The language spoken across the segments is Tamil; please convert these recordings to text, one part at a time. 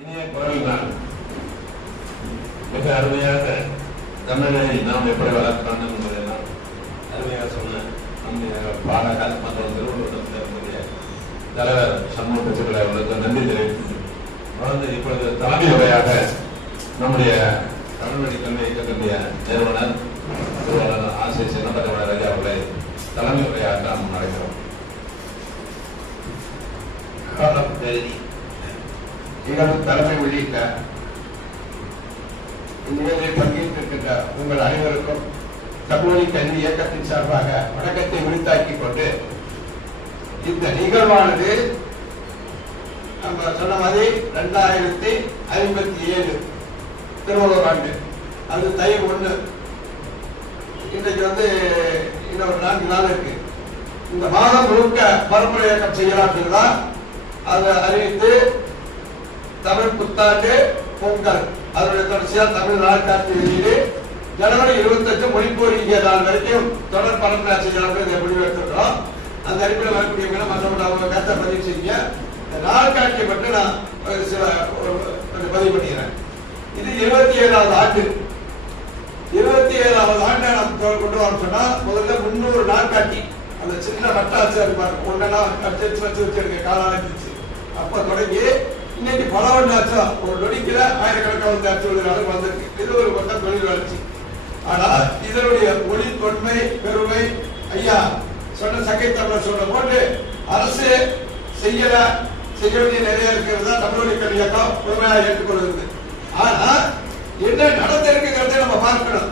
இனிய குரல்தான் மிக அருமையாக தமிழை நாம் எப்படி வளர்க்கணும் என்பதெல்லாம் அருமையாக சொன்ன நம்முடைய பாடகர் மற்றும் திருவள்ளுவருடைய தலைவர் சண்முக பிச்சைப்பிள்ளை அவர்களுக்கு நன்றி தெரிவித்து இப்பொழுது தலைமை உரையாக நம்முடைய தமிழ் வழி கல்வி இயக்கத்தினுடைய நிறுவனர் ஆசிரியர் சின்னப்பட்ட ராஜா அவர்களை தலைமை உரையாக நாம் நடக்கிறோம். காலம் கருதி தலைமை உள்ளிட்ட இந்நிகழ்வில் பங்கேற்றிருக்கின்ற உங்கள் அனைவருக்கும் தமிழ் கல்வி இயக்கத்தின் சார்பாக வணக்கத்தை உரித்தாக்கிக் கொண்டு இந்த நிகழ்வானது நம்ம சொன்ன மாதிரி 2057 திருவள்ளுவர் ஆண்டு, அது தை 1. இன்றைக்கு இன்னொரு 4 நாள் இருக்கு. இந்த மாதம் முழுக்க பரப்புரை இயக்கம் செய்யலாம் தான் அதை அறிவித்து தமிழ் புத்தாண்டு பொங்கல் அதனுடைய தொடர்ச்சியாக தமிழ் நாட்காட்சி வெளியீடு ஜனவரி 25 மொழிப்போர் நாள் வரைக்கும் தொடர் பரப்புரை செய்யலாம் முடிவு எடுத்துக்கிறோம். அந்த அடிப்படையில் வரக்கூடிய மற்றவங்க அவங்க கருத்தை பதிவு செய்ய இந்த நாட்காட்சியை மட்டும் நான் சில பதிவு பண்ணிக்கிறேன். இது 27வது ஆண்டு. 27வது ஆண்டை நாம் கொண்டு வர சொன்னா முதல்ல 300 நாட்காட்டி அந்த சின்ன வட்டாட்சி இருப்பாங்க ஒன்னா வச்சு காலாச்சு அப்ப தொடங்கி இன்னைக்கு பல ஆச்சா ஒரு நொடிக்கிற ஆயிரக்கணக்கான அச்சுறுத்தல் வந்திருக்கு. இது ஒரு பக்கம் தொழில் வளர்ச்சி. ஆனா இதனுடைய மொழி தொன்மை பெருமை ஐயா சொன்ன சகை தமிழர் சொல்ற போட்டு அரசு செய்ய வேண்டிய நிறைய இருக்கிறது தான் தமிழ் கல்வி இயக்கம் முழுமையாக ஏற்றுக்கொள்கிறது. ஆனா என்ன நடந்திருக்குங்கிறத நம்ம பார்க்கணும்.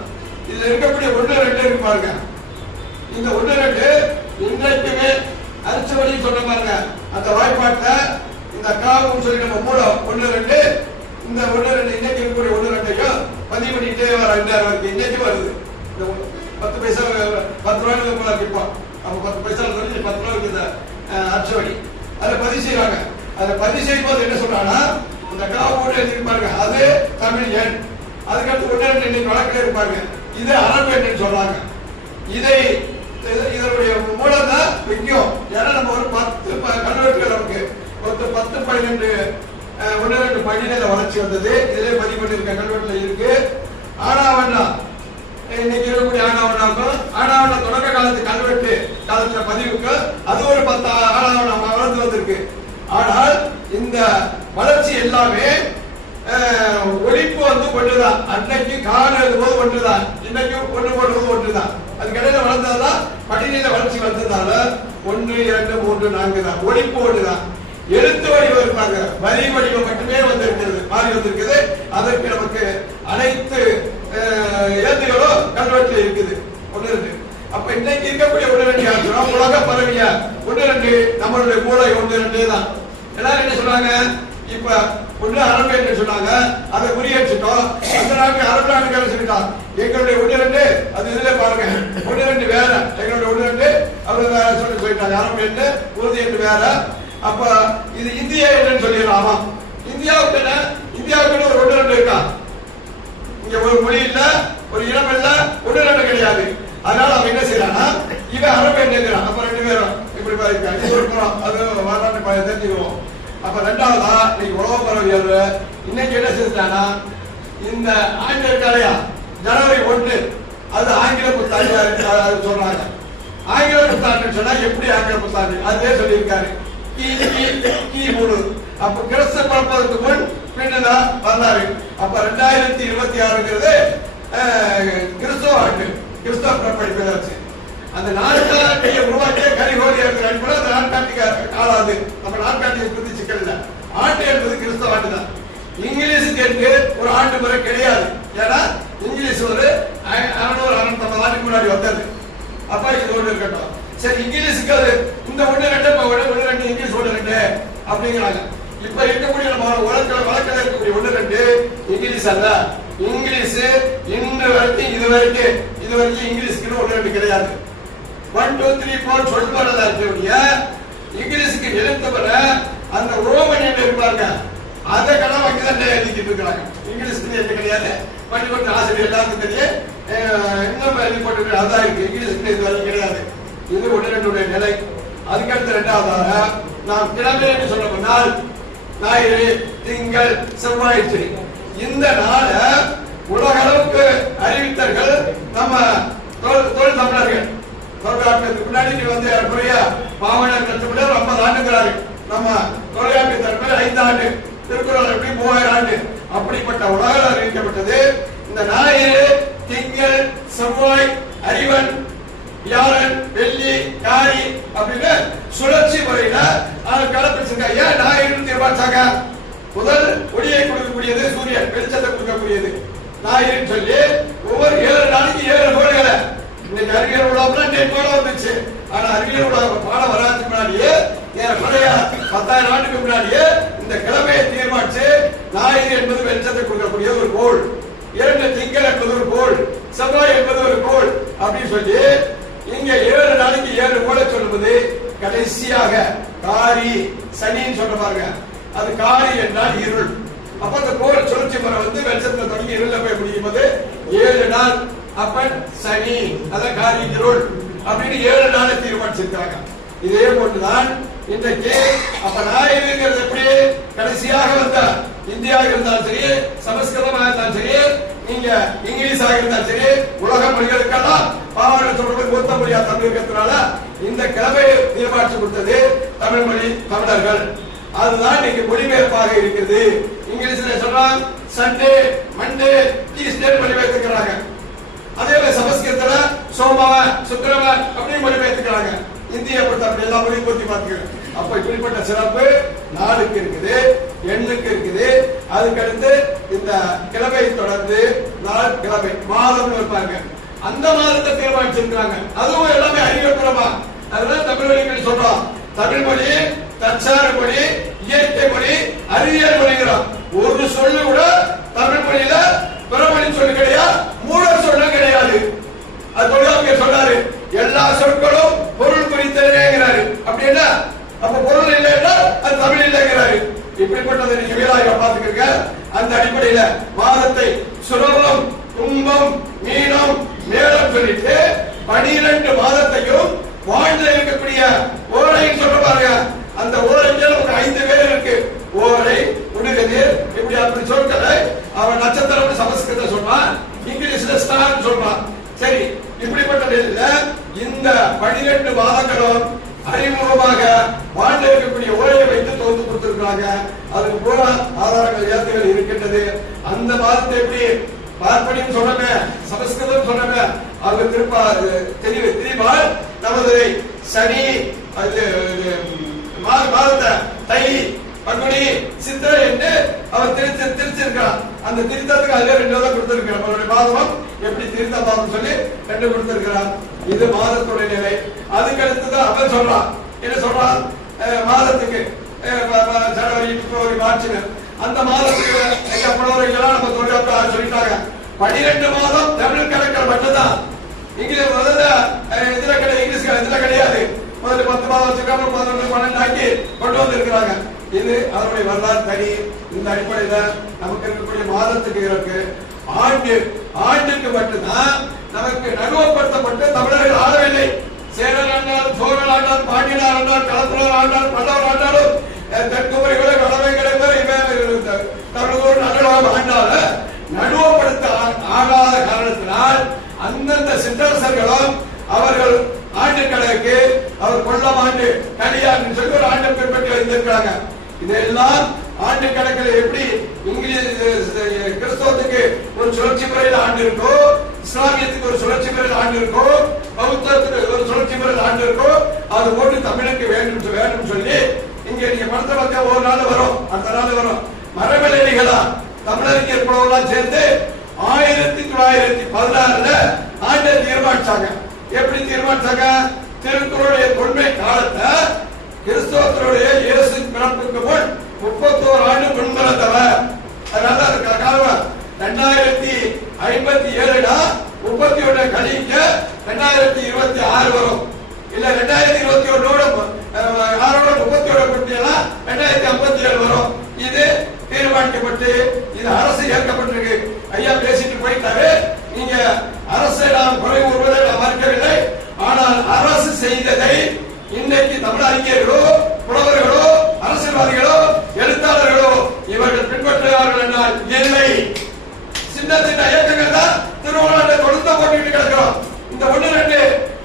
இதுல இருக்கக்கூடிய 1, 2 இருக்கு பாருங்க. இந்த 1, 2 இன்றைக்குமே அரசு வழி சொல்ற பாருங்க. அந்த வாய்ப்பாட்டுல இந்த காவும் சொல்லி நம்ம மூலம் 1, 2 இந்த 1, 2 இன்னைக்கு இருக்கக்கூடிய 1, 2ஐயும் பதிவு பண்ணிட்டே வர வரைக்கும் இன்னைக்கு வருது. 10 பைசா 10 ரூபாய்க்கு போல இருப்போம். அப்ப 10 பைசா சொல்லி 10 ரூபாய்க்கு இந்த அரசு வழி அதை பதிவு செய்வாங்க. அதை பதிவு செய்யும் போது என்ன சொல்றாங்கன்னா இந்த காவோடு எழுதிருப்பாங்க அது தமிழ் எண். அதுக்கடுத்து 1, 2 இன்னைக்கு வழக்கில் இருப்பாங்க. இது அரபு எண்ணு சொல்றாங்க. இதனுடைய மூலம் தான் முக்கியம். ஏன்னா நம்ம ஒரு 10 கல்வெட்டுகள் நமக்கு 10, 12 1, 2 படிநிலை வளர்ச்சி வந்தது. இதிலே பதிவு பண்ணிருக்க கல்வெட்டுல இருக்கு. ஆனாவண்ணா இன்னைக்கு இருக்கக்கூடிய ஆனாவண்ணா தொடக்க காலத்து கல்வெட்டு காலத்துல பதிவுக்கு அது ஒரு 10 ஆனாவண்ணா வளர்ந்து வந்திருக்கு. ஆனால் இந்த வளர்ச்சி எல்லாமே ஒழிப்பு ஒன்றுதான். அன்னைக்கு காடு எழுதும்போது ஒன்றுதான், இன்னைக்கு ஒன்று போடுறது ஒன்றுதான். அதுக்கிடையில வளர்ந்ததுதான் படிநிலை வளர்ச்சி வந்ததுனால 1, 2, 3, 4 தான். ஒழிப்பு ஒன்றுதான். எழுத்து வடிவம் இருப்பாங்க, வரி வடிவம் மட்டுமே வந்திருக்கிறது, மாறி வந்திருக்குது. அதற்கு நமக்கு அனைத்து எழுத்துகளும் கல்வெட்டில் இருக்குது 1, 2. அப்ப இன்னைக்கு இருக்கக்கூடிய 1, 2 யாருன்னா உலக பரவிய 1, 2 நம்மளுடைய மூளை 1, 2 தான். எல்லாரும் என்ன சொன்னாங்க? இப்ப ஒன்று அரபு என்று சொன்னாங்க, அதை குறியேற்றிட்டோம். அந்த நாட்டு அரபு நாடுகள் சொல்லிட்டாங்க எங்களுடைய 1, 2 அது இதுல பாருங்க 1, 2 வேற, எங்களுடைய 1, 2 அவங்க வேற சொல்லிட்டாங்க. அரபு என்று உறுதி என்று வேற. அப்ப இது இந்தியா என்று சொல்லிடலாமா? இந்தியாவுக்கு ஒரு 1, 2 இருக்கா? இங்க ஒரு மொழி இல்ல, ஒரு இனம் இல்ல, 1, 2 கிடையாது. அதனால அவன் என்ன செய்யறான்னா இவன் அரபு என்று அப்ப 2 பேரும் இப்படி பாருங்க. அது வரலாற்று தெரிஞ்சுக்குவோம். அப்ப 2வதா இன்னைக்கு உலக பரவியல் இன்னைக்கு என்ன செஞ்சுட்டானா இந்த ஆண்டு இருக்காளையா ஜனவரி 1 அது ஆங்கில புத்தாண்டு சொல்றாங்க. ஆங்கில புத்தாண்டு சொன்னா எப்படி ஆங்கில புத்தாண்டு அதே சொல்லியிருக்காரு. கி 3 அப்ப கிறிஸ்து பிறப்பதற்கு முன் பின்னதான் வந்தாரு. அப்ப 2026 கிறிஸ்துவ ஆண்டு, கிறிஸ்துவ பிறப்படிப்பதாச்சு. அந்த நாட்காட்டியை உருவாக்கிய கரிகோடி அடிப்படை அந்த நாட்காட்டிக்கு காலாது. நம்ம நாட்காட்டியை பத்தி சிக்கல் இல்ல. ஆண்டு என்பது கிறிஸ்தவ ஆண்டு தான். இங்கிலீஷுக்கு ஒரு ஆண்டு முறை கிடையாது. ஏன்னா இங்கிலீஷ் ஒரு 600, 650 ஆண்டுக்கு முன்னாடி வந்தது. அப்ப இது ஒன்று இருக்கட்டும். சரி, இங்கிலீஷுக்கு அது இந்த 1, 2 இங்கிலீஷ் 1, 2 அப்படிங்கிறாங்க. இப்ப இருக்கக்கூடிய நம்ம வழக்கில் இருக்கக்கூடிய 1, 2 இங்கிலீஷ் அல்ல. இங்கிலீஷ் இன்று வரைக்கும் இது வரைக்கும் இங்கிலீஷ்க்கு 1, 2 கிடையாது. 1, 2, 3, 4 சொல்லுவாங்க. இங்கிலீஷுக்கு எழுத்து வர அந்த ரோமன் என்ன இருப்பாங்க அதை கடை வாங்கிதான் எழுதிட்டு இருக்கிறாங்க. இங்கிலீஷ்க்கு என்ன கிடையாது. பள்ளிக்கூட ஆசிரியர் எல்லாருக்கும் தெரியும். இன்னும் எழுதி போட்டு அதான் இருக்கு. இங்கிலீஷ்க்கு இது வரைக்கும் கிடையாது. இது 1, 2 நிலை. அதுக்கடுத்து 2வதாக நாம் கிழமை என்று சொல்ல நாள் ஞாயிறு திங்கள் செவ்வாய். இந்த நாள உலக அளவுக்கு அறிவித்தர்கள் நம்ம தொழில் தமிழர்கள். தொல்காப்பியத்துக்கு முன்னாடி வந்து ஏறக்குறைய பாவனர் கற்றுவிட 50 ஆண்டுங்கிறாரு. நம்ம தொல்காப்பியத்திற்கு 5 ஆண்டு, திருக்குறள் எப்படி 3000 ஆண்டு. அப்படிப்பட்ட உலக அறிவிக்கப்பட்டது. இந்த ஞாயிறு, திங்கள், செவ்வாய், அறிவன், வியாழன், வெள்ளி, காரி அப்படின்னு சுழற்சி முறையில கலப்பிச்சிருக்காங்க. ஏன் ஞாயிறு தீர்மானிச்சாங்க? முதல் ஒளியை கொடுக்கக்கூடியது சூரியன், வெளிச்சத்தை கொடுக்கக்கூடியது ஞாயிறுன்னு சொல்லி ஒவ்வொரு 7 நாளைக்கு 7 கோள்களை. இன்னைக்கு அறிவியல் உலகம் கோலம் வந்துச்சு. ஆனா அறிவியல் உலகம் பாடம் வராதுக்கு முன்னாடியே ஏறக்குறைய 10,000 ஆண்டுக்கு முன்னாடியே இந்த கிழமையை தீர்மானிச்சு ஞாயிறு என்பது வெளிச்சத்தை கொடுக்கக்கூடிய ஒரு கோள், 2 திங்கள் என்பது ஒரு கோள், செவ்வாய் என்பது ஒரு கோள் அப்படின்னு சொல்லி இங்க 7 நாளைக்கு 7 கோளை சொல்லுவது. கடைசியாக காரி சனின்னு சொல்ற பாருங்க, அது காரி என்றால் இருள். அப்ப அந்த கோள் சுழற்சி முறை வந்து வெளிச்சத்துல தொடங்கி இருள போய் முடியும் போது 7 நாள். அப்ப சனி, அதான் காரி இருள் அப்படின்னு 7 நாளை தீர்மானிச்சிருக்காங்க. இதே போன்றுதான் இன்றைக்கு அப்ப ஞாயிறுங்கிறது எப்படி கடைசியாக வந்த இந்தியாவில் இருந்தாலும் சரி, சமஸ்கிருதமாக இருந்தாலும் சரி, நீங்க இங்கிலீஷாக இருந்தாலும் சரி, உலக மொழிகளுக்கெல்லாம் பாவாடை சொல்றது மூத்த மொழியா தமிழ் இருக்கிறதுனால இந்த கிழமையை தீர்மானிச்சு கொடுத்தது தமிழ் மொழி தமிழர்கள். அதுதான் இன்னைக்கு மொழிபெயர்ப்பாக இருக்குது. இங்கிலீஷ்ல சொல்றாங்க சண்டே, மண்டே, டியூஸ்டே மொழிபெயர்த்துக்கிறாங்க. அதே மாதிரி சமஸ்கிருதத்துல சோமவன், சுக்கிரவன் அப்படின்னு மொழிபெயர்த்துக்கிறாங்க. இந்திய பொறுத்த எல்லா மொழியும் பொருத்தி பார்த்துக்கிறேன். அப்ப இப்படிப்பட்ட சிறப்பு நாளுக்கு இருக்குது, எண்ணுக்கு இருக்குது. அதுக்கடுத்து இந்த கிழமை தொடர்ந்து நாள், கிழமை, மாதம் இருப்பாங்க. அந்த மாதத்தை தீர்மானிச்சிருக்கிறாங்க. அதுவும் எல்லாமே அறிவியல்பூர்வமா. அதனால தமிழ் மொழி சொல்றோம். தமிழ் மொழி தற்சார் மொழி, இயற்கை மொழி, அறிவியல் மொழிங்கிறோம். ஒரு சொல்லு கூட தமிழ் மொழியில பிறமொழி சொல்லு கிடையாது, மூல சொல்லு கிடையாது. அது தொல்காப்பியர் சொல்றாரு, எல்லா சொற்களும் பொருள் குறித்தேங்கிறாரு. அப்படின்னா அப்ப பொருள் இல்லைன்னா அது தமிழ் இல்லைங்கிறாரு. இப்படிப்பட்டதை நீங்க வீராக பார்த்துக்க. அந்த அடிப்படையில மாதத்தை சுரவம், கும்பம், மீனம், மேலம் சொல்லிட்டு 12 மாதத்தையும் வாழ்ந்து இருக்கக்கூடிய ஓரைன்னு சொல்ற பாருங்க. அந்த ஓரைக்கு ஒரு 5 பேர் இருக்கு. ஓரை, உடுகதிர், இப்படி அப்படி சொற்களை அவன் நட்சத்திரம் சமஸ்கிருதம் சொல்றான், இங்கிலீஷ்ல ஸ்டார் சொல்றான். சரி, இப்படிப்பட்ட நிலையில இந்த 12 மாதங்களும் அறிமுகமாக வாழ்ந்து இருக்கக்கூடிய ஓரையை வைத்து தொகுத்து கொடுத்திருக்கிறாங்க. அதுக்கு பூரா ஆதாரங்கள் ஏற்றுகள் இருக்கின்றது. அந்த மாதத்தை எப்படி பார்ப்பனியும் சொல்றாங்க, சமஸ்கிருதம் சொல்றாங்க. அவங்க தெளிவு திரிபால் நமது சனி, அது மாதத்தை தை, பங்குனி, சித்திரை என்று அவர் திருச்சிருக்கிறார். அந்த திருத்தத்துக்கு அதுல 2 தான் கொடுத்திருக்கிறார். அவருடைய மாதம் எப்படி திருத்த மாதம் சொல்லி 2 கொடுத்திருக்கிறார். இது மாதத்துடைய நிலை. அதுக்கு அடுத்துதான் அவன் சொல்றான். என்ன சொல்றான்? மாதத்துக்கு ஜனவரி, பிப்ரவரி, மார்ச், அந்த மாதத்துக்கு நம்ம தொழிலாளர் சொல்லிட்டாங்க. 12 மாதம் தமிழ் கணக்கில் மட்டும்தான். இங்கிலீஷ் முதல்ல இதுல கிடையாது, இங்கிலீஷ் இதுல கிடையாது. முதல்ல 10 மாதம் வச்சிருக்காங்க, 11, 12 ஆக்கி கொண்டு வந்து இருக்கிறாங்க. இது அதனுடைய வரலாறு தனி. இந்த அடிப்படையில நமக்கு இருக்கக்கூடிய மாதத்துக்கு இருக்கு ஆண்டுக்கு மட்டும்தான் நமக்கு நடுவப்படுத்தப்பட்டு தமிழர்கள் ஆளவில்லை. சேரர் ஆண்டாலும், சோழர் ஆண்டாலும், பாண்டியனார் ஆண்டாலும், களத்துலர் ஆண்டாலும், பல்லவர் ஆண்டாலும், தெற்குமரிகளை வடவைகளை தமிழகோடு நடுவாக ஆண்டாலும் நடுவப்படுத்த ஆகாத காரணத்தினால் அந்தந்த சிற்றரசர்களும் அவர்கள் ஆண்டு கணக்கு, அவர் கொல்லம் ஆண்டு, கலியாண்டு சொல்லி ஒரு ஆண்டு பின்பற்றி வைத்திருக்கிறாங்க. இதெல்லாம் ஆண்டு கணக்கில் எப்படி இங்கிலீஷ் கிறிஸ்தவத்துக்கு ஒரு சுழற்சி முறையில் ஆண்டு இருக்கோ, இஸ்லாமியத்துக்கு ஒரு சுழற்சி முறையில் ஆண்டு இருக்கோ, பௌத்தத்துக்கு ஒரு சுழற்சி முறையில் ஆண்டு இருக்கோ, அது போட்டு தமிழுக்கு வேண்டும் சொல்லி இங்க நீங்க படத்தை பார்க்க ஒரு நாள் வரும், அடுத்த நாள் வரும். மரபலைகளா தமிழறிஞர் குழுவெல்லாம் சேர்ந்து 1916 ஆண்டை தீர்மானிச்சாங்க. எப்படி தீர்மானிச்சாங்க? திருக்குறளுடைய தொன்மை காலத்தை கிறிஸ்தவத்தினுடைய இயேசு பிறப்புக்கு முன் 31 ஆண்டு முன்பிறந்தவர். அதனால அதுக்கு காலம் 2057 31 கழிக்க 2026 வரும். இல்ல 2021 37 கொடுத்தீங்கன்னா 2057 வரும். இது தீர்மானிக்கப்பட்டு இது அரசு ஏற்கப்பட்டிருக்கு. ஐயா பேசிட்டு போயிட்டாரு. நீங்க அரசை நாம் குறை கூறுவதை நாம் மறுக்கவில்லை. ஆனால் அரசு செய்ததை இன்னைக்கு தமிழ் அறிஞர்களோ, புலவர்களோ, அரசியல்வாதிகளோ, எழுத்தாளர்களோ இவர்கள் என்றால் இல்லை. சின்ன சின்ன இயக்கங்கள் தான் திருவள்ளுவரை தொடர்ந்து போட்டுக்கிட்டு கிடக்கிறோம். இந்த 1-2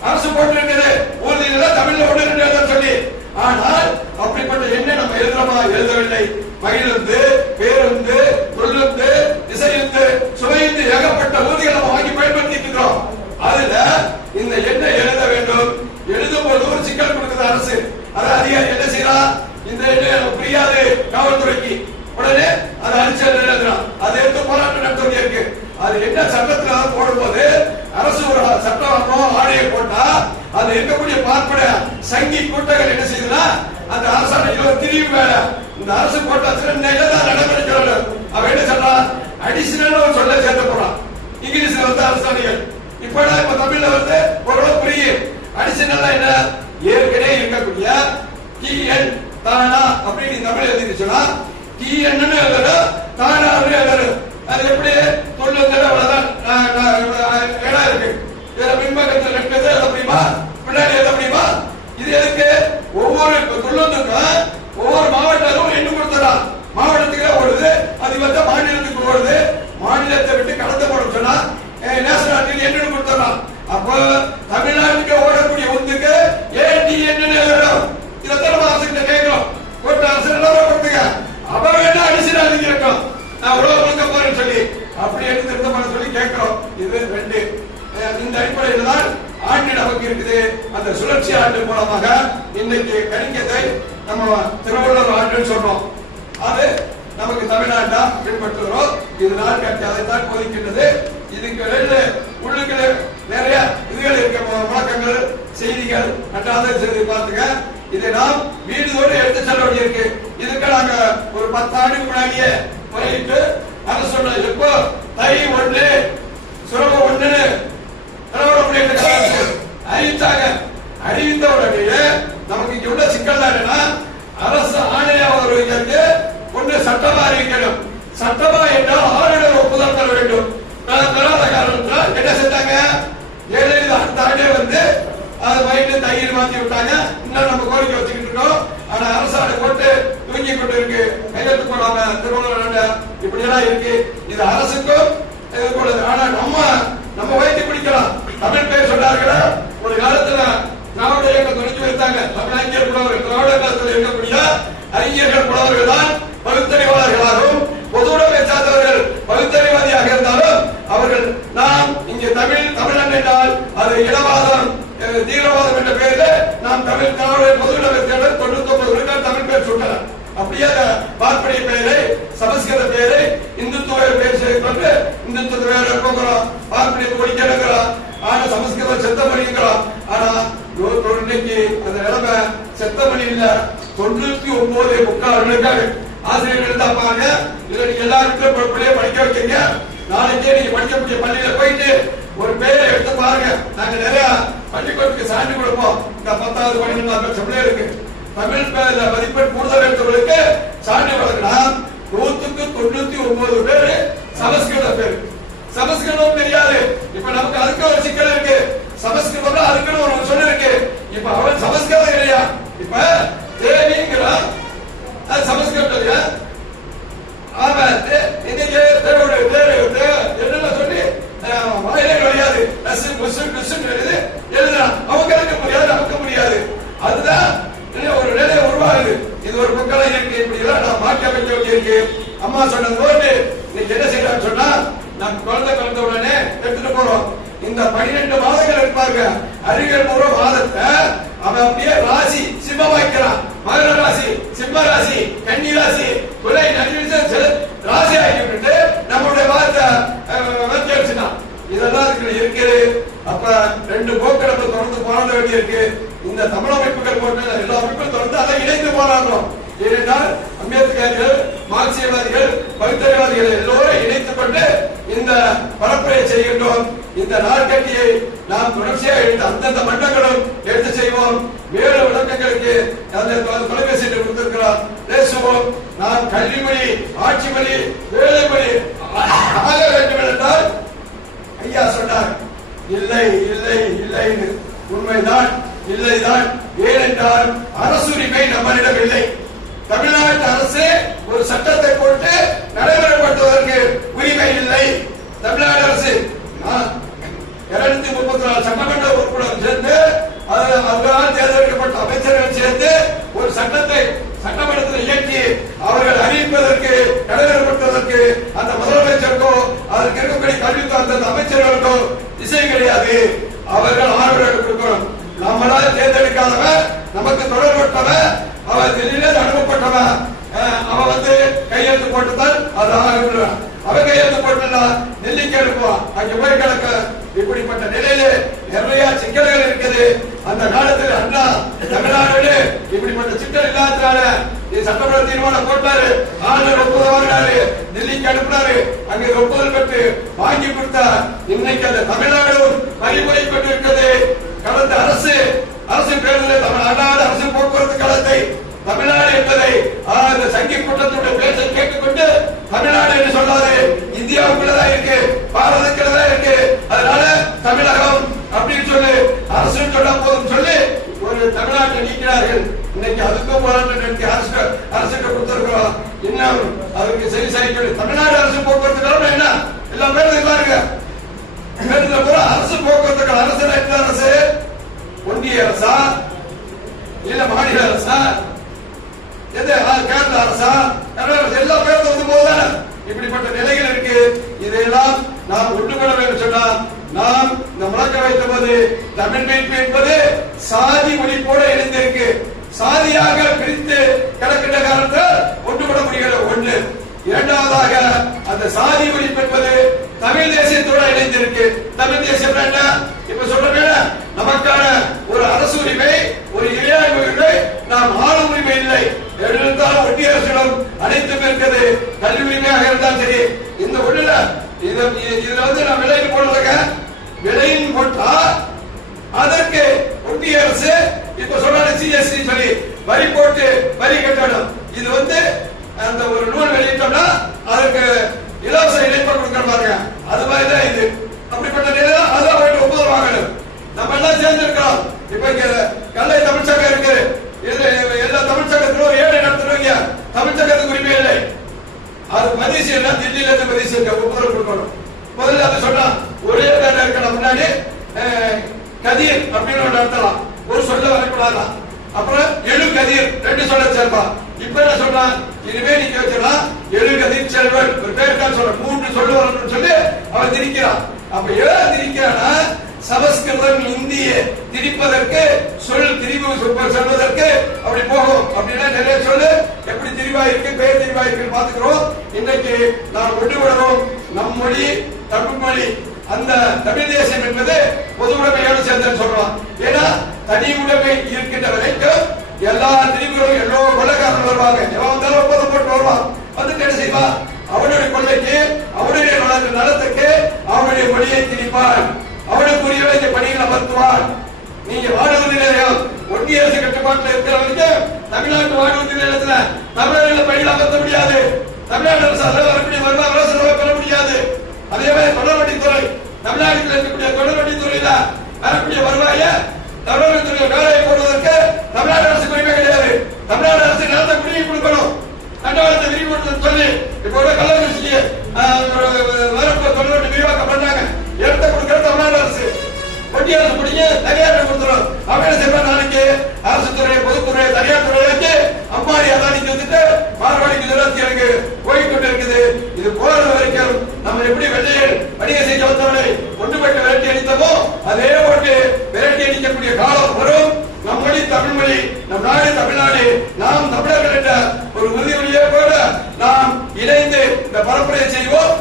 அரசு போட்டு இருக்குது ஊர்தியில தமிழ்ல 1-2 சொல்லி. ஆனால் அப்படிப்பட்ட எண்ணை நம்ம எழுதுறோமா? எழுதவில்லை. மகிழுந்து, பேருந்து, தொல்லுந்து, இசையுந்து, சுவையுந்து ஏகப்பட்ட ஊர்திகளை நம்ம வாங்கி பயன்படுத்திட்டு இருக்கிறோம். அதுல இந்த எண்ணை எழுத வேண்டும். எழுதும் போது ஒரு சிக்கல் கொடுக்குது அரசு. அதை அதிகாரி என்ன செய்யலாம்? இந்த எண்ணை புரியாது காவல்துறைக்கு, உடனே அதை அடிச்சு எழுதுறான். அதை எடுத்து போராட்டம் நடத்த இருக்கு. அது என்ன சட்டத்துல போடும்போது அரசு ஒரு சட்டம் ஆணையை போட்டா அது இருக்கக்கூடிய பார்ப்பன சங்கி கூட்டங்கள் என்ன செய்யுதுன்னா அந்த அரசாணைக்கு ஒரு திரிவு மேல இந்த அரசு போட்ட நடைமுறை அவன் என்ன சொல்றான்? அடிஷனல் ஒரு சொல்ல சேர்த்த போறான். இங்கிலீஷ்ல வந்து அரசாணைகள் இப்ப தமிழ்ல வந்து ஓரளவு புரியும். அடிஷனல் என்ன? ஏற்கனவே இருக்கக்கூடிய டிஎன் தானா அப்படின்னு தமிழ் எழுதிச்சுன்னா டிஎன் எழுதணும், தானா எழுதணும். அது எப்படி தொல்லுந்தல் அவ்வளவுதான் இடம் இருக்கு. பின்பக்கத்தில் ரெண்டு அப்படிமா பின்னாடி எழுத முடியுமா? இது எதுக்கு? ஒவ்வொரு தொல்லுந்துக்கும் ஒவ்வொரு மாவட்டத்திலும் எண்ணு கொடுத்துறான். மாவட்டத்துக்கு ஓடுது, அது வந்து மாநிலத்துக்கு ஓடுது. மாநிலத்தை விட்டு கடந்த போட சொன்னா நேஷனல் எண்ணு கொடுத்துறான். அப்போ தமிழ்நாட்டுக்கு ஓடக்கூடிய ஒன்றுக்கு ஏடி என்ன எழுதணும்? இதைத்தான் நம்ம அரசு கேட்கிறோம். ஒரு அரசு எல்லாரும் கொடுத்துங்க. அவ வேணா அடிஷனல் எழுதியிருக்கோம். நான் உழவு கொடுக்க போறேன்னு சொல்லி அப்படி எடுத்து திருத்தமான சொல்லி கேட்கிறோம். இது 2. இந்த அடிப்படையில் தான் ஆண்டு நமக்கு இருக்குது. அந்த சுழற்சி ஆண்டு மூலமாக இன்னைக்கு கணிக்கத்தை நம்ம திருவள்ளுவர் ஆண்டுன்னு சொல்றோம். அது நமக்கு தமிழ்நாட்டா பின்பற்றுகிறோம். இது நாள் கட்சி அதைத்தான் போதிக்கின்றது. இதுக்கு உள்ளுக்கு நிறைய இதுகள் இருக்க முழக்கங்கள், செய்திகள், அன்றாட செய்தி பார்த்துங்க. இதை நாம் வீடுதோடு எடுத்து செல்ல வேண்டியிருக்கு. இதுக்கு நாங்க ஒரு 10 ஆண்டுக்கு முன்னாடியே போயிட்டு அரசு சொன்ன எப்போ தை 1 சுரப 1 அறிவித்தாங்க. அறிவித்த உடனே நமக்கு இங்க உள்ள சிக்கல் தான் அரசு ஆணையா வருவதற்கு ஒன்று சட்டமா அறிவிக்கணும். சட்டமா என்றால் ஆளுநர் ஒப்புதல் தர வேண்டும். பெறாத காரணத்தால் என்ன செஞ்சாங்க? ஜெயலலிதா அடுத்த ஆண்டே வந்து அது வயிற்று தையில் மாற்றி விட்டாங்க. இன்னும் நம்ம கோரிக்கை வச்சுக்கிட்டு இருக்கோம். ஆனா அரசாணை போட்டு தூங்கி கொண்டு இருக்கு. கையெழுத்து போடாம திருவள்ளுவர் இப்படி எல்லாம் இருக்கு. இது அரசுக்கும் எதிர்கொள்ளுது. ஆனா நம்ம வயிற்று பிடிக்கலாம். தமிழ் பேர் சொன்னார்களா? ஒரு காலத்துல திராவிட இயக்கம் தொடங்கி வைத்தாங்க. தமிழறிஞர் புலவர்கள், திராவிட காலத்தில் இருக்கக்கூடிய அறிஞர்கள் புலவர்கள் தான் பகுத்தறிவாளர்களாகவும் பொதுவுடைமை சார்ந்தவர்கள் பகுத்தறிவாதியாக இருந்தாலும் அவர்கள் நாம் இங்கே தமிழன் என்றால் அது இனவாதம், தீவிரவாதம் என்ற பெயரில் நாம் தமிழ் பொதுவுடைமை தேர்தல் 99 தமிழ் பேர் சுட்டனர். அப்படியே பார்ப்பனிய பெயரை, சமஸ்கிருத பெயரை, இந்துத்துவ பெயர் கொண்டு இந்துத்துவ பெயரை போகிறோம், பார்ப்பனியத்தை ஒழிக்கிறோம். ஆனா சமஸ்கிருதம் செத்தமணிங்கிறோம். ஆனா இன்னைக்கு அந்த நிலைமை செத்தமணி இல்ல, 99.4 ஆசிரியர்கள் தான் பாருங்க. இதுல நீங்க எல்லாருக்கும் பிள்ளைய படிக்க வைக்கீங்க. நாளைக்கே நீங்க படிக்கக்கூடிய பள்ளியில போயிட்டு ஒரு பெயரை எடுத்து பாருங்க. நாங்க நிறைய பள்ளிக்கூடத்துக்கு சான்று கொடுப்போம். இந்த 10வது 12வது பிள்ளைகளுக்கு தமிழ் மதிப்பெண் கூடுதல் எடுத்தவர்களுக்கு சான்று வழங்கலாம். 100க்கு 99 பேரு சமஸ்கிருத பேரு. சமஸ்கிருதம் தெரியாது. இப்ப நமக்கு அதுக்கு ஒரு சிக்கல் இருக்கு. சமஸ்கிருதம் அதுக்குன்னு ஒரு சொல்லு இருக்கு. இப்ப அவன் சமஸ்கிருதம் இல்லையா? இப்ப தேவிங்கிறான், அது சமஸ்கிருதம் இல்லையா? ஆமா, இன்னைக்கு என்ன சொல்லி வாயிலே கிடையாது. எழுதுறான். அவங்களுக்கு முடியாது, நமக்கு முடியாது. அதுதான் ஒரு நிலையை உருவாகுது. இது ஒரு மக்களா இருக்கு. இப்படி எல்லாம் நான் மாற்றி அமைக்க வேண்டியிருக்கு. அம்மா சொன்னது போது இன்னைக்கு என்ன செய்யறான்னு சொன்னா, நான் குழந்தை பிறந்த உடனே எடுத்துட்டு போறோம். இந்த 12 மாதங்கள் இருப்பாங்க. அறிவியல் பூர்வ மாதத்தை அவன் அப்படியே ராசி சிம்மமாக்கிறான். மகர ராசி, சிம்ம ராசி, கன்னி ராசி, துளை ராசி ஆகிவிட்டு நம்மளுடைய வார்த்தை வச்சிருச்சுதான். இதெல்லாம் இதுல இருக்குது. அப்ப 2 போக்கு நம்ம தொடர்ந்து போராட வேண்டியிருக்கு. இந்த தமிழ் அமைப்புகள் போட்டு எல்லா அமைப்புகளும் தொடர்ந்து அதை இணைந்து போராடுறோம். ஏனென்றால் அம்பேத்கர்கள், மார்க்சியவாதிகள், பகுத்தறிவாதிகள் எல்லோரும் இணைத்துக் கொண்டு இந்த பரப்புரையை செய்கின்றோம். இந்த நாட்கட்டியை நாம் தொடர்ச்சியாக எடுத்து அந்தந்த மண்டங்களும் எடுத்து செய்வோம். வேறு விளக்கங்களுக்கு தொலைபேசி கொடுத்திருக்கிறார், பேசுவோம். நாம் கல்விமொழி, ஆட்சி மொழி, வேலை மொழி ஆக வேண்டும் என்றால் ஐயா சொன்னார், இல்லை இல்லை இல்லைன்னு. உண்மைதான், இல்லைதான். ஏனென்றால் அரசுரிமை நம்மளிடம் இல்லை. தமிழ்நாட்டு அரசு ஒரு சட்டத்தை போட்டு நடைமுறைப்படுத்துவதற்கு அங்கே போய் கிடக்க. இப்படிப்பட்ட நிலையில நிறைய சிக்கல்கள் இருக்குது. அந்த காலத்தில் அண்ணா தமிழ்நாடு இப்படிப்பட்ட சிக்கல் இல்லாததால சட்டமன்ற தீர்மானம் போட்டாரு. ஆளுநர் ஒப்புதல் வாங்கினாரு, டெல்லிக்கு அனுப்பினாரு. அங்கே ஒப்புதல் பெற்று வாங்கி கொடுத்தா இன்னைக்கு அந்த தமிழ்நாடு வழிமுறை கொண்டிருக்கிறது. கடந்த அரசு பேருந்தில் தமிழ்நாடு அரசு போக்குவரத்து கழகத்தை தமிழ்நாடு என்பதை அந்த சங்கி கூட்டத்துடைய பேச்சை கேட்டுக்கொண்டு தமிழ்நாடு என்று சொல்லாது, இந்தியாவுக்குள்ளதான் இருக்கு, பாரதத்துக்குள்ளதான் இருக்கு, அதனால தமிழகம் அப்படின்னு சொல்லி அரசு சொல்ல போதும் சொல்லி ஒரு தமிழ்நாட்டை நீக்கிறார்கள். இன்னைக்கு அதுக்கும் போராட்டம் நடத்தி அரசு கொடுத்திருக்கிறோம். இன்னும் அதுக்கு சரி செய்ய தமிழ்நாடு அரசு போக்குவரத்து கழகம் என்ன எல்லா பேரும் பாருங்க. அரசு போக்குவரத்து கழகம் அரசு எந்த அரசு? ஒன்றிய அரசா இல்ல மாநில அரசா, கேரள அரசா, எல்லா பேரும் வந்து போதுதானே. இப்படிப்பட்ட நிலைகள் இருக்கு. இதையெல்லாம் நாம் ஒன்றுபட வேண்டும் சொன்னால் நாம் இந்த முழக்க வைத்த போது தமிழ் மீட்பு என்பது சாதி ஒழிப்போடு இணைந்திருக்கு. சாதியாக பிரித்து கிடக்கின்ற காரணத்தால் ஒன்றுபட முடிகிறது. ஒன்று. இரண்டாவதாக அந்த சாதி ஒழிப்பு என்பது தமிழ் தேசியத்தோடு இணைந்திருக்கு. தமிழ் தேசியம் என்ன? இப்ப சொல்ற நமக்கான ஒரு அரசு உரிமை, ஒரு இறையாண்மை உரிமை, நாம் ஆளும் உரிமை இல்லை. இருந்தாலும் ஒன்றிய அரசிடம் அனைத்தும் இருக்கிறது. கல்வி உரிமையாக இருந்தாலும் சரி. இந்த ஒண்ணுல இதுல வந்து நான் விலையில் போடுறதுங்க, விலையில் போட்டா அதற்கு ஒன்றிய அரசு இப்ப சொல்றாங்க ஜிஎஸ்டி சொல்லி வரி போட்டு வரி கட்டணும். இது வந்து அந்த ஒரு நூல் வெளியிட்டோம்னா அதற்கு இலவச இணைப்பை கொடுக்கிற பாருங்க, அது மாதிரிதான் இது. அப்படிப்பட்ட நிலை அதான் போயிட்டு ஒப்புதல் வாங்கணும். நம்ம எல்லாம் சேர்ந்திருக்கிறோம். இப்ப இங்க கல்லை தமிழ்ச்சங்கம் இருக்கு. எல்லா தமிழ்ச்சங்கத்திலும் ஒரு ஏழை நடத்துறவங்க தமிழ்ச்சங்கத்துக்கு உரிமை இல்லை. அது பதிவு செய்யலாம். தில்லியில இருந்து பதிவு செய்ய ஒப்புதல் கொடுக்கணும். முதல்ல அதை சொன்னா ஒரே பேர் இருக்கணும். முன்னாடி கதிர் அப்படின்னு நடத்தலாம், ஒரு சொல்ல வரக்கூடாதான். அப்புறம் எழு கதிர் ரெண்டு சொல்ல சேர்ப்பான். இப்ப என்ன சொல்றான்? இனிமே நீங்க வச்சிடலாம் எழு கதிர் செல்வன் ஒரு பேர் தான் சொல்ற, மூன்று சொல்ல வரணும்னு சொல்லி அவன் திரிக்கிறான். அப்ப ஏன் திரிக்கிறான்னா சமஸ்கிருதம் இந்திய திரிப்பதற்கு சொல் திரிவு சொல்வதற்கு அப்படி போகும். அப்படின்னா நிறைய சொல்லு எப்படி திரிவாயிருக்கு, பேர் திரிவாயிருக்கு பாத்துக்கிறோம். இன்னைக்கு நாம் ஒன்றுபடணும். நம் மொழி தமிழ் மொழி, அந்த தமிழ் தேசியம் என்பது பொது உடைமையோடு சேர்ந்து சொல்றோம். ஏன்னா தனி உடைமை இருக்கின்ற வரைக்கும் எல்லா திரிவுகளும் எல்லோ கொள்ளைக்காரர்கள் வருவாங்க. எவன் ஒப்பந்தம் போட்டு வருவான். வந்து என்ன செய்வான்? அவனுடைய கொள்ளைக்கு, அவனுடைய நலத்துக்கு அவனுடைய மொழியை திணிப்பான். அவனுக்குரிய பணிகளை அமர்த்துவான். நீங்க வாழ்வுறுதி நிலையம் ஒன்றிய அரசு கட்டுப்பாட்டில் இருக்கிற வரைக்கும் தமிழ்நாட்டு வாழ்வுறுதி நிலையத்துல தமிழர்கள் பணிகளை அமர்த்த முடியாது. தமிழ்நாடு அரசு அதில் வரக்கூடிய வருவாய் செலவை பெற முடியாது. அதே மாதிரி தொடர்வண்டித்துறை, தமிழ்நாட்டில் இருக்கக்கூடிய தொடர்வண்டித்துறையில வரக்கூடிய வருவாய தொடர்வண்டித்துறை வேலையை போடுவதற்கு தமிழ்நாடு அரசு உரிமை கிடையாது. தமிழ்நாடு அரசு நிலத்தை குடியை கொடுக்கணும், தண்டவாளத்தை விரிவுபடுத்த சொல்லி இப்ப கள்ளக்குறிச்சிக்கு தொடர்வண்டி விரிவாக்கம் பண்ணாங்க. இடத்தை கொடுக்கிற தமிழ்நாடு அரசு, ஒன்றிய அரசு முடிஞ்ச தனியார் கொடுத்துரும். அப்படின்னு செய்வா நாளைக்கு அரசு துறை, பொதுத்துறை, தனியார் துறையாக்கி அம்மாடி அதானிக்கு வந்துட்டு மார்வாடிக்கு நிறுவனத்தில் எனக்கு போய்கொண்டு இருக்குது. இது போறது வரைக்கும் நம்ம எப்படி வெள்ளையில் வணிக செய்ய வந்தவனை ஒன்றுபட்டு விரட்டி அடித்தமோ அதே போட்டு விரட்டி அடிக்கக்கூடிய காலம் வரும். நம் மொழி தமிழ் மொழி, நம் நாடு தமிழ்நாடு, நாம் தமிழர்கள் என்ற ஒரு உறுதிமொழியை போல நாம் இணைந்து இந்த பரப்புரையை செய்வோம்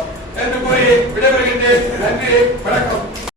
என்று கூறி விடைபெறுகின்றேன். நன்றி, வணக்கம்.